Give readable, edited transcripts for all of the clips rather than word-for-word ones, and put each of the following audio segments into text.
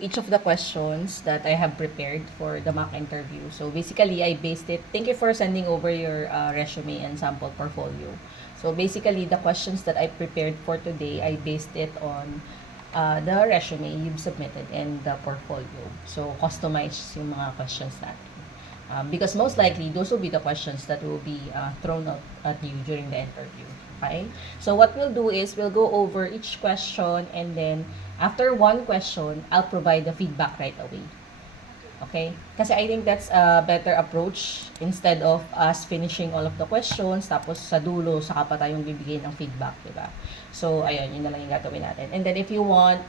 each of the questions that I have prepared for the mock interview. So basically, I based it. Thank you for sending over your resume and sample portfolio. So basically, the questions that I prepared for today, I based it on the resume you've submitted and the portfolio. So customize yung mga questions natin. Because most likely, those will be the questions that will be thrown out at you during the interview. Okay? So what we'll do is we'll go over each question, and then after one question, I'll provide the feedback right away. Okay? Kasi I think that's a better approach instead of us finishing all of the questions, tapos sa dulo, saka pa tayong bibigay ng feedback, di ba? So, ayun, yun na lang yung gagawin natin. And then if you want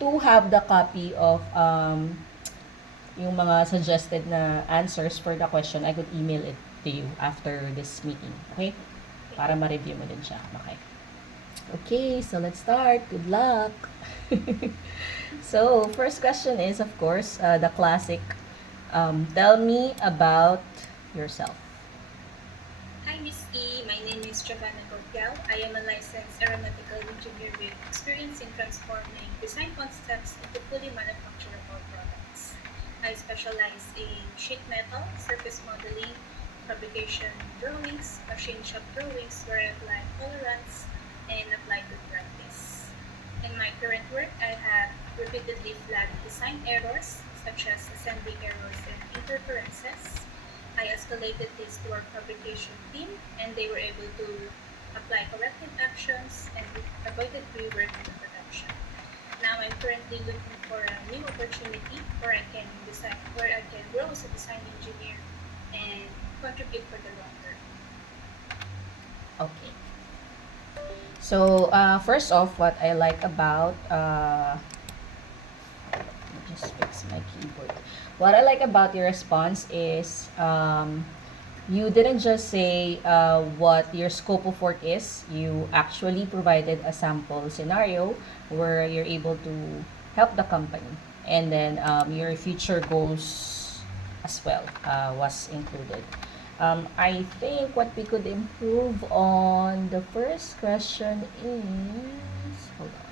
to have the copy of yung mga suggested na answers for the question, I could email it to you after this meeting. Okay? Para ma-review mo din siya. Okay. Okay, so let's start. Good luck. So, first question is, of course, the classic. Tell me about yourself. Hi, Miss E. My name is Giovanna Gopiao. I am a licensed aeronautical engineer with experience in transforming design concepts into fully manufacturable products. I specialize in sheet metal, surface modeling, fabrication drawings, machine shop drawings where I apply tolerance and apply good practice. In my current work, I have repeatedly flagged design errors such as assembly errors and interferences. I escalated this to our fabrication team and they were able to apply corrective actions and avoided rework in the production. Now I'm currently looking for a new opportunity where I can grow as a design engineer and contribute for the long term. Okay. So, first off, what I like about, let me just fix my keyboard. What I like about your response is, you didn't just say what your scope of work is. You actually provided a sample scenario where you're able to help the company. And then your future goals as well was included. I think what we could improve on the first question is, hold on.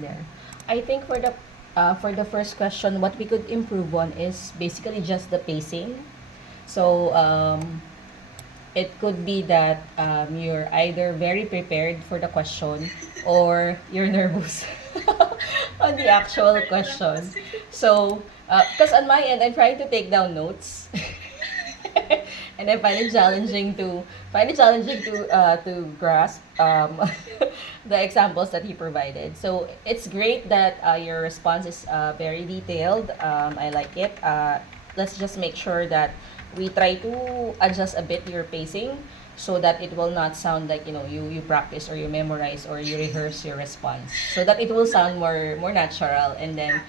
There. I think for the first question, what we could improve on is basically just the pacing. So it could be that you're either very prepared for the question or you're nervous on the actual question. So, because on my end, I'm trying to take down notes. And I find it challenging to grasp the examples that he provided. So it's great that your response is very detailed. I like it. Let's just make sure that we try to adjust a bit your pacing so that it will not sound like you practice or you memorize or you rehearse your response, so that it will sound more natural, and then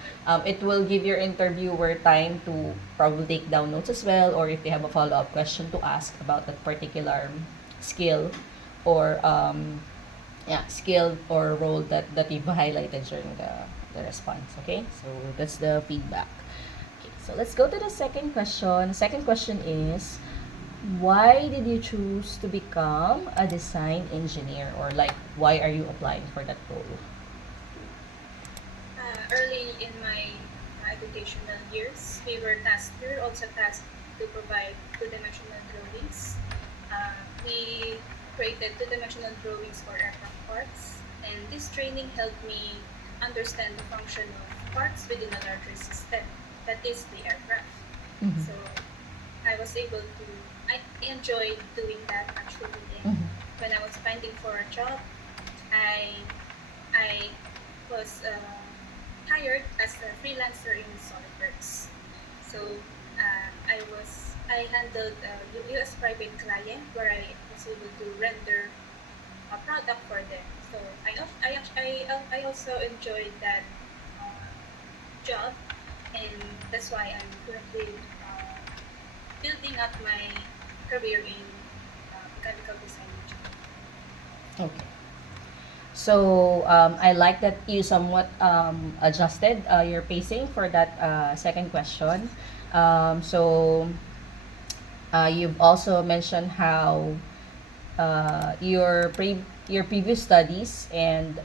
it will give your interviewer time to probably take down notes as well, or if they have a follow-up question to ask about that particular skill or skill or role that you've highlighted during the response. Okay, so that's the feedback. Okay, so let's go to the second question. Second question is, why did you choose to become a design engineer, or like why are you applying for that role? Early in my educational years, we were also tasked to provide two-dimensional drawings. We created two-dimensional drawings for aircraft parts, and this training helped me understand the function of parts within a larger system, that is the aircraft. Mhm. So I enjoyed doing that actually. And Mhm. when I was finding for a job, I I was hired as a freelancer in SolidWorks. So I handled a US private client where I was able to render a product for them. So I also enjoyed that uh, job, and that's why I'm currently building up my career in mechanical design engineering. Okay. So I like that you somewhat adjusted your pacing for that second question. So you've also mentioned how your previous studies and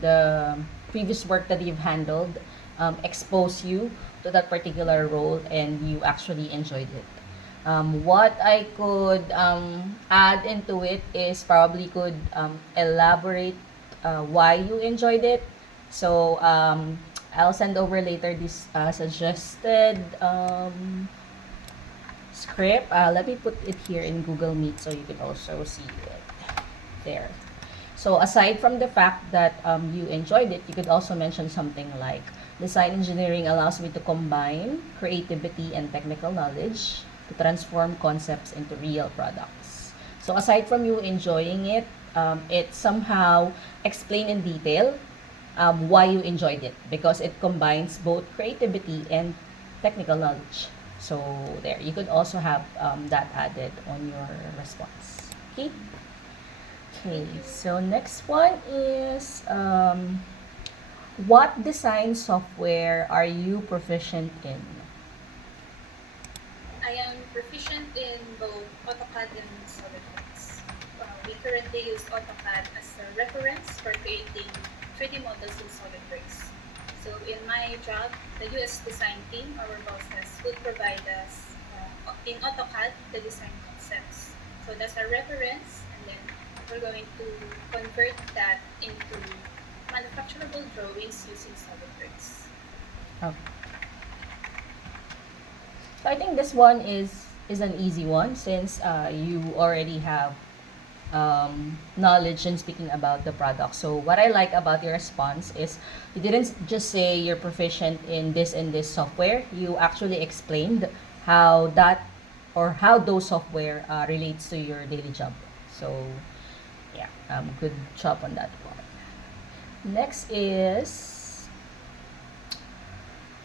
the previous work that you've handled expose you to that particular role and you actually enjoyed it. What I could add into it is probably could elaborate why you enjoyed it. So I'll send over later this suggested script. Let me put it here in Google Meet so you can also see it there. So aside from the fact that you enjoyed it, you could also mention something like design engineering allows me to combine creativity and technical knowledge to transform concepts into real products. So aside from you enjoying it, it somehow explain in detail why you enjoyed it because it combines both creativity and technical knowledge. So there, you could also have that added on your response. Okay. Okay. Thank you. So next one is what design software are you proficient in? I am proficient in both AutoCAD and SolidWorks. We currently use AutoCAD as a reference for creating 3D models in SolidWorks. So in my job, the US design team, our bosses, would provide us in AutoCAD the design concepts. So that's our reference, and then we're going to convert that into manufacturable drawings using SolidWorks. Okay. So I think this one is an easy one since you already have knowledge in speaking about the product. So what I like about your response is you didn't just say you're proficient in this and this software. You actually explained how that or how those software relates to your daily job. So yeah, good job on that one. Next is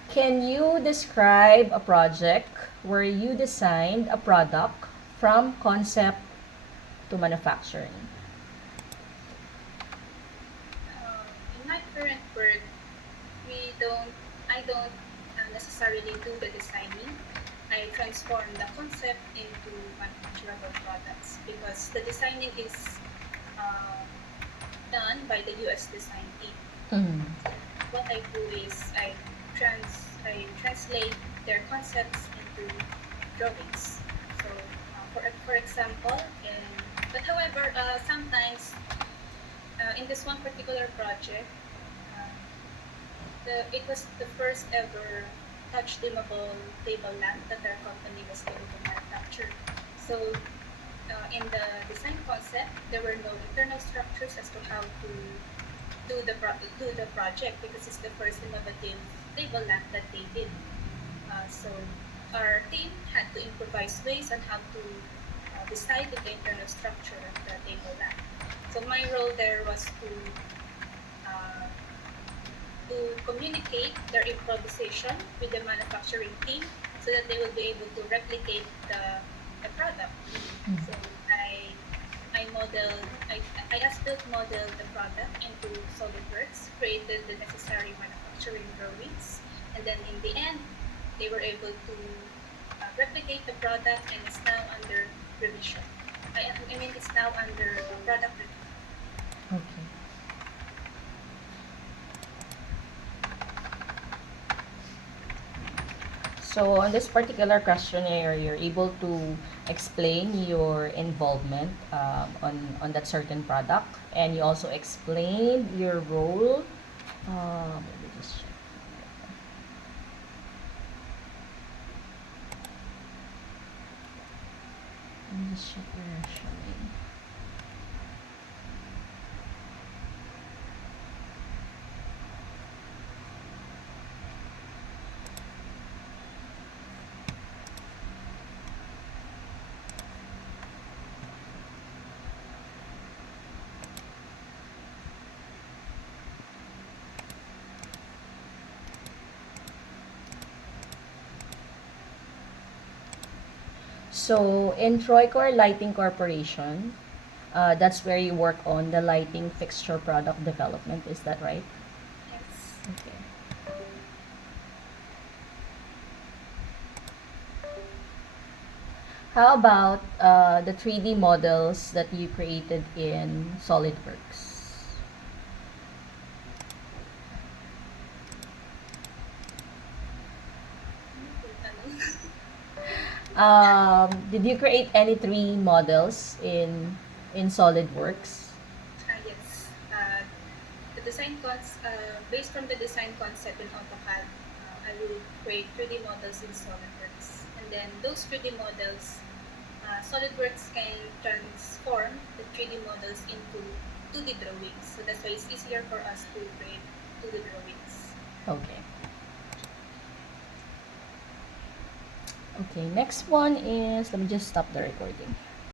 can you describe a project where you designed a product from concept to manufacturing? In my current work, we don't, I don't necessarily do the designing. I transform the concept into manufacturable products because the designing is uh, done by the US design team. Mm. So what I do is I translate their concepts into drawings. So for example, but however, sometimes in this one particular project, uh, it was the first ever touch dimmable table lamp that our company was able to manufacture. So in the design concept, there were no internal structures as to how to do the project because it's the first innovative table lamp that they did. So our team had to improvise ways on how to decide the internal structure of the table lamp. So my role there was uh, to communicate their improvisation with the manufacturing team so that they will be able to replicate the product. Mm. So I modeled, I as-built modeled the product into SolidWorks, created the necessary manufacturing drawings, and then in the end, they were able to replicate the product and it's now under revision. I mean, it's now under product review. Okay. So on this particular questionnaire, you're able to explain your involvement on that certain product, and you also explained your role. Let me just check. Let me just check your resume. So in Troycor Lighting Corporation, that's where you work on the lighting fixture product development. Is that right? Yes. Okay. How about the 3D models that you created in SolidWorks? Ano? Did you create any 3D models in SolidWorks? Yes. Based from the design concept in AutoCAD, I will create 3D models in SolidWorks. And then those 3D models, SolidWorks can transform the 3D models into 2D drawings. So that's why it's easier for us to create 2D drawings. Okay. Okay, next one is, let me just stop the recording.